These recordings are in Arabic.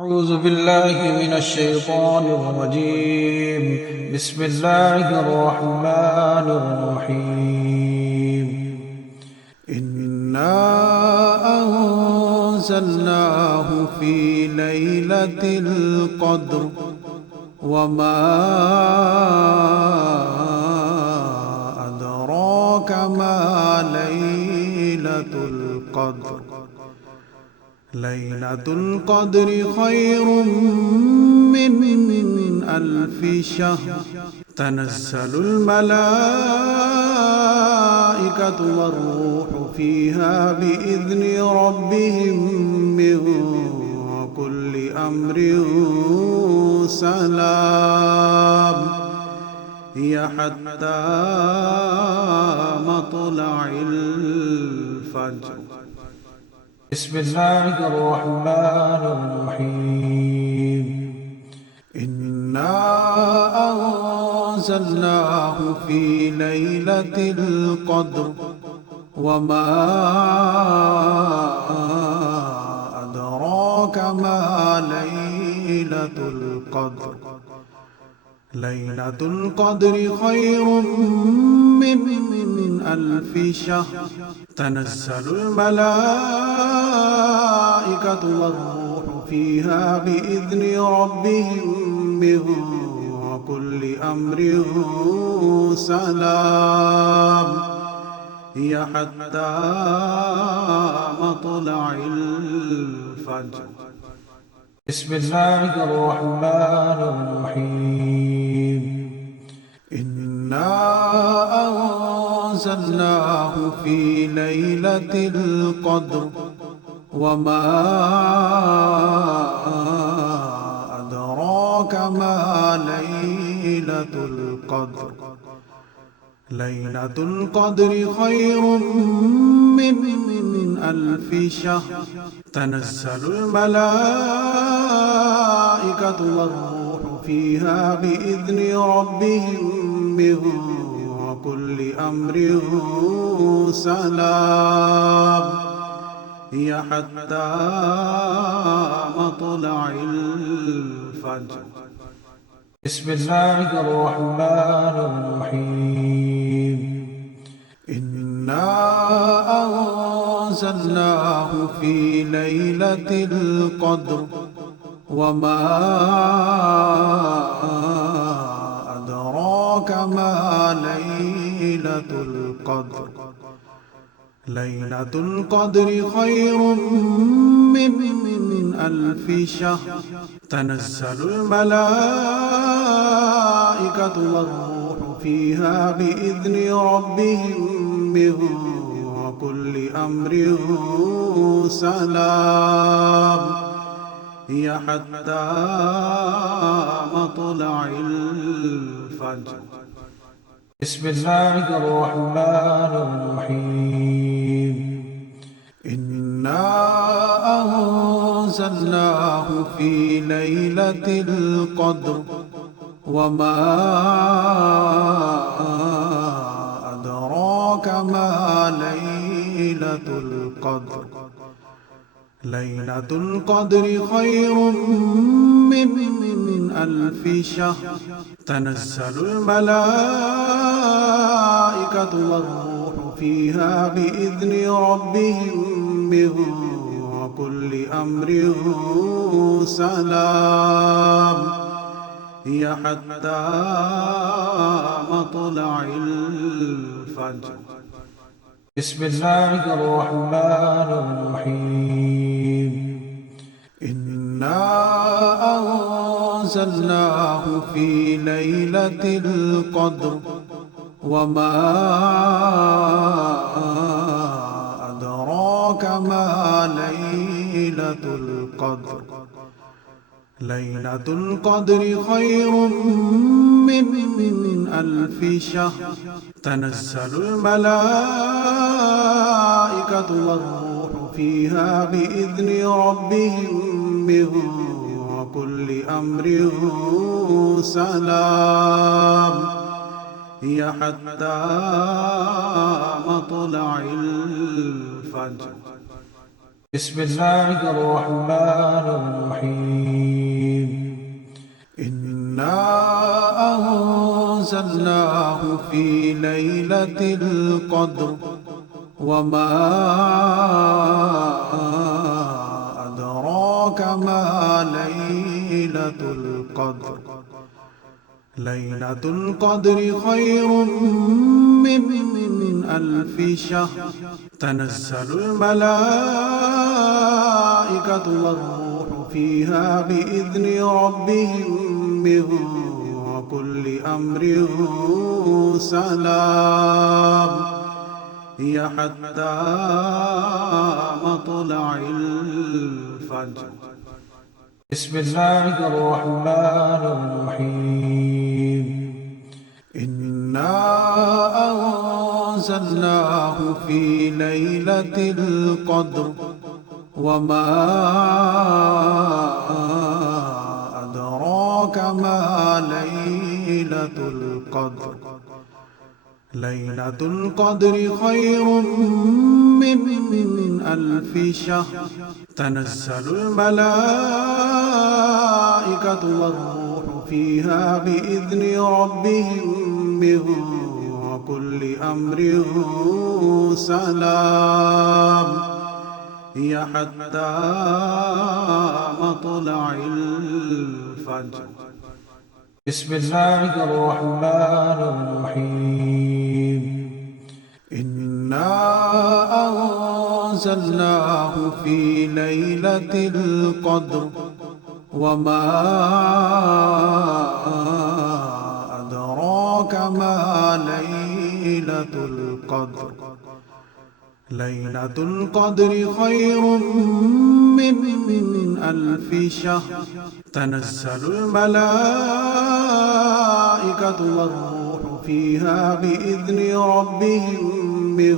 أعوذ بالله من الشيطان الرجيم. بسم الله الرحمن الرحيم. إنا أنزلناه في ليلة القدر وما أدراك ما ليلة القدر. ليلة القدر خير من ألف شهر. تنزل الملائكة والروح فيها بإذن ربهم من كل أمر سلام هي حتى مطلع الفجر. بسم الله الرحمن الرحيم. إنا أنزلناه في ليلة القدر وما أدراك ما ليلة القدر. ليلة القدر خير من ألف شهر. تنزل الملائكة والروح فيها بإذن ربهم من كل أمر سلام هي حتى مطلع الفجر. بسم الله الرحمن الرحيم. إنا أنزلناه في ليلة القدر وما أدراك ما ليلة القدر. ليلة القدر خير من ألف شهر. تنزل الملائكة والروح فيها بإذن ربهم من كل أمر سلام هي حتى مطلع الفجر. بسم الله الرحمن الرحيم. إنا أنزلناه في ليلة القدر وما أدراك ما ليلة القدر. ليلة القدر خير من ألف شهر. تنزل الملائكة والروح فيها بإذن ربهم من كل أمر سلام هي حتى مطلع الفجر. بسم الله الرحمن الرحيم. إنا أنزلناه في ليلة القدر وما أدراك ما ليلة القدر. ليلة القدر خير من ألف شهر. تنزل الملائكة والروح فيها بإذن ربهم من كل أمر سلام هي حتى مطلع الفجر. بسم الله الرحمن الرحيم. إنا أنزلناه في ليلة القدر وما أدراك ما ليلة القدر. ليلة القدر خير من ألف شهر. تنزل الملائكة والروح فيها بإذن ربهم من كل أمر سلام هي حتى مطلع الفجر. بسم الله الرحمن الرحيم إنا أنزلناه في ليلة القدر وما أدراك ما ليلة القدر ليلة القدر خير من ألف شهر تنزل الملائكة والروح فيها بإذن ربهم من كل أمر سلام هي حتى مطلع الفجر بسم الله الرحمن الرحيم إنا أنزلناه في ليلة القدر وما أدراك ما ليلة القدر ليلة القدر خير من ألف شهر تنزل الملائكة والروح فيها بإذن ربهم من كل أمر سلام هي حتى مطلع الفجر بسم الله الرحمن الرحيم إنا أنزلناه في ليلة القدر وما أدراك ما ليلة القدر ليلة القدر خير من ألف شهر تنزل الملائكة والروح فيها بإذن ربهم من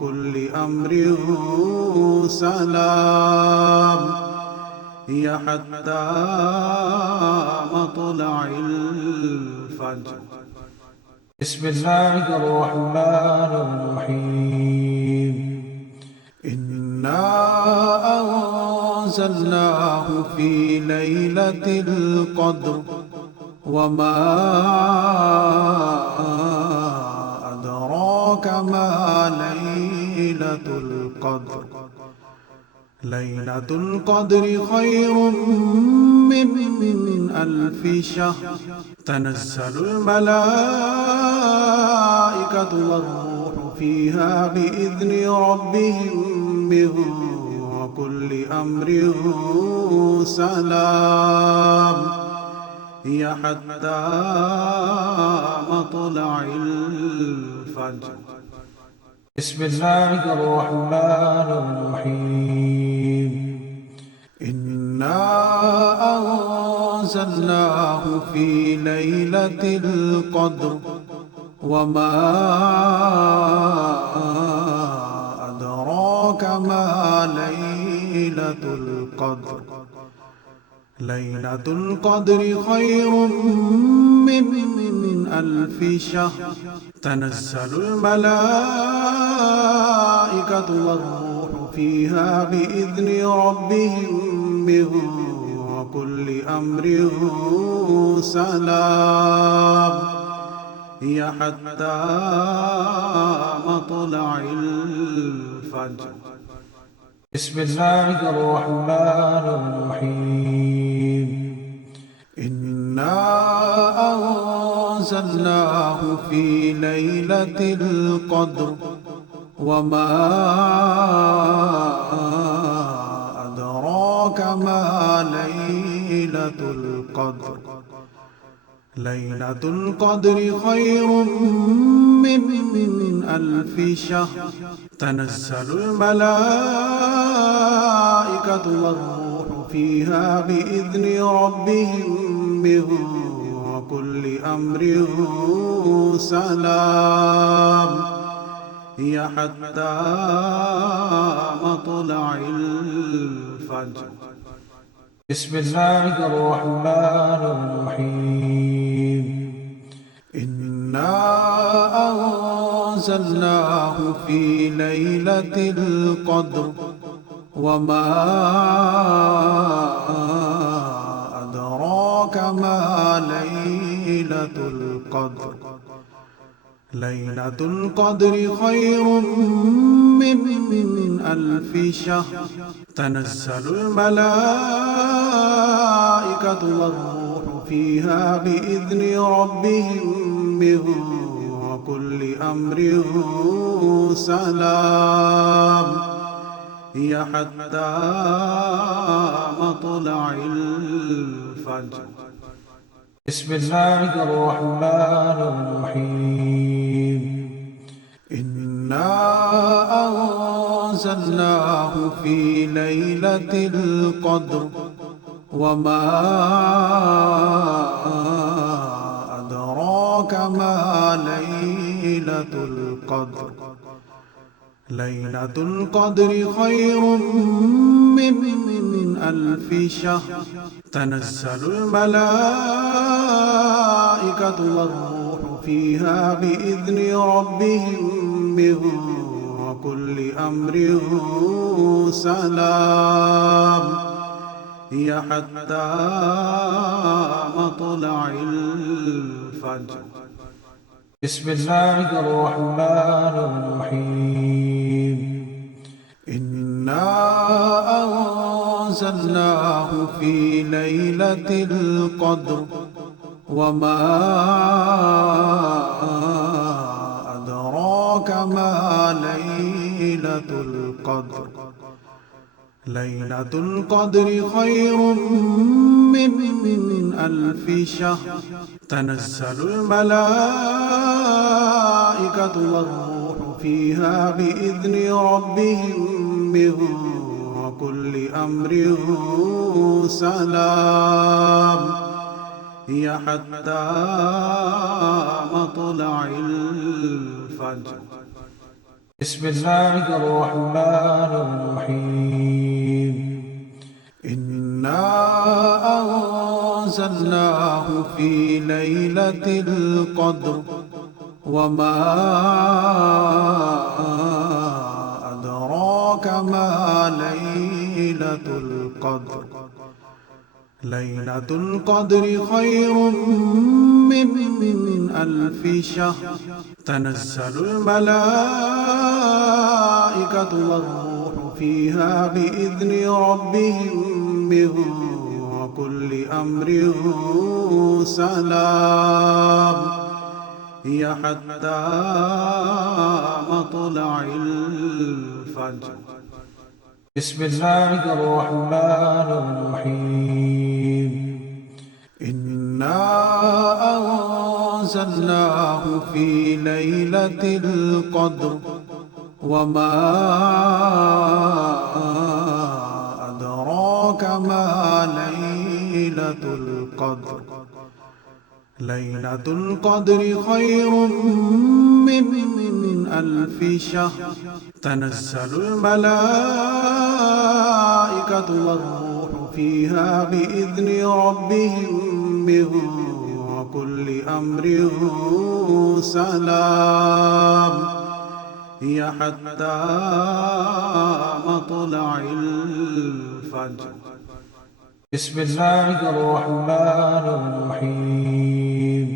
كل أمر سلام هي حتى مطلع الفجر بسم الله الرحمن الرحيم إنا أنزلناه في ليلة القدر وما أدراك ما ليلة القدر ليلة القدر خير من ألف شهر تنزل الملائكة والروح فيها بإذن ربهم من كل أمر سلام هي حتى مطلع الفجر بسم الله الرحمن الرحيم إنا أنزلناه في ليلة القدر وما أدراك ما ليلة القدر ليلة القدر خير من ألف شهر تنزل الملائكة والروح فيها بإذن ربهم من كل أمر سلام هي حتى مطلع الفجر بسم الله الرحمن الرحيم إنا أنزلناه في ليلة القدر وما أدراك ما ليلة القدر ليلة القدر خير من ألف شهر تنزل الملائكة والروح فيها بإذن ربهم من كل أمر سلام هي حتى مطلع الفجر بسم الله الرحمن الرحيم إنا أنزلناه في ليلة القدر وما أدراك ما ليلة القدر ليلة القدر خير من 1000 شهر تنزل الملائكة والروح فيها بإذن ربهم من كل أمر سلام هي حتى مطلع الفجر. بسم الله الرحمن الرحيم. إنا أنزلناه في ليلة القدر وما أدراك ما ليلة القدر ليلة القدر خير من 1000 شهر تنزل الملائكة والروح فيها بإذن ربهم من كل أمر سلام هي حتى مطلع الفجر. بسم الله الرحمن الرحيم. إنا أنزلناه في ليلة القدر وما أدراك ما ليلة القدر ليلة القدر خير من 1000 شهر تنزل الملائكة والروح فيها بإذن ربهم من كل أمر سلام هي حتى مطلع الفجر. بسم الله الرحمن الرحيم. إنا أنزلناه في ليلة القدر وما أدراك ما ليلة القدر ليلة القدر خير من 1000 شهر تنزل الملائكة والروح فيها بإذن ربهم من كل أمر سلام هي حتى مطلع الفجر. بسم الله الرحمن الرحيم. إنا أنزلناه في ليلة القدر وما أدراك ما ليلة القدر ليلة القدر خير من 1000 شهر تنزل الملائكة والروح فيها بإذن ربهم من كل أمر سلام هي حتى مطلع الفجر. بسم الله الرحمن الرحيم.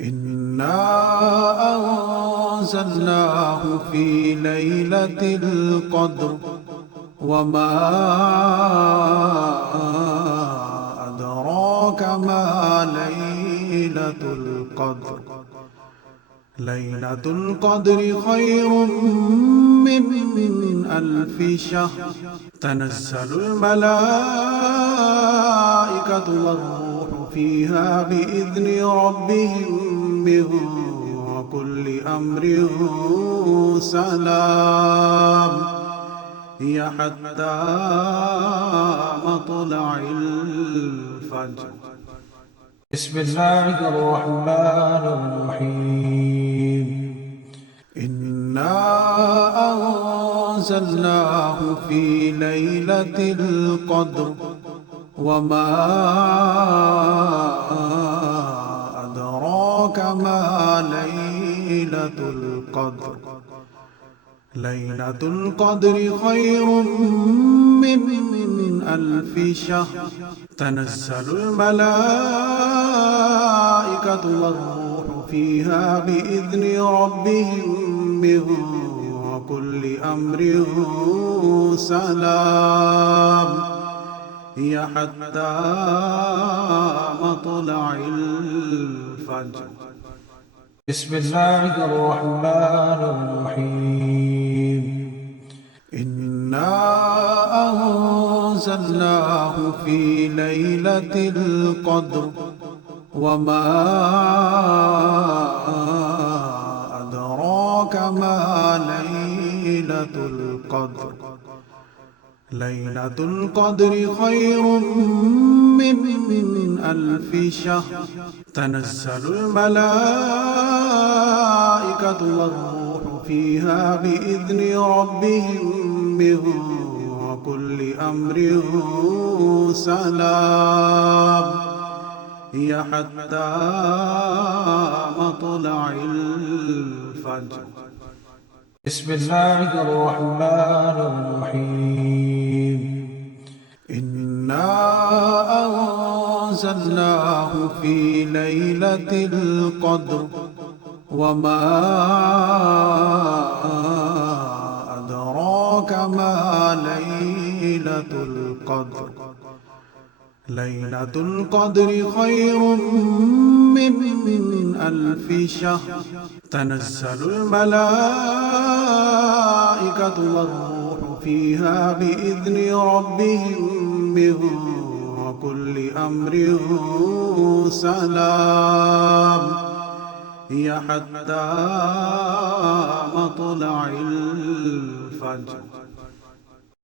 إنا أنزلناه في ليلة القدر وما أدراك ما ليلة القدر ليلة القدر خير من 1000 شهر تنزل الملائكة والروح فيها بإذن ربهم من كل أمر سلام هي حتى مطلع الفجر. بسم الله الرحمن الرحيم. إنا أنزلناه في ليلة القدر وما أدراك ما ليلة القدر ليلة القدر خير من ألف شهر تنزل الملائكة والروح فيها بإذن ربهم من كل أمر سلام هي حتى مطلع الفجر. بسم الله الرحمن الرحيم. إنا أنزلناه في ليلة القدر وما أدراك ما ليلة القدر. ليلة القدر خير من ألف شهر تنزل الملائكة والروح فيها بإذن ربهم من كل أمر سلام هي حتى مطلع الفجر. بسم الله الرحمن الرحيم. إنا أنزلناه في ليلة القدر وما أدراك ما ليلة القدر. ليلة القدر خير من ألف شهر تنزل الملائكة والروح فيها بإذن ربهم من كل أمر سلام هي حتى مطلع الفجر.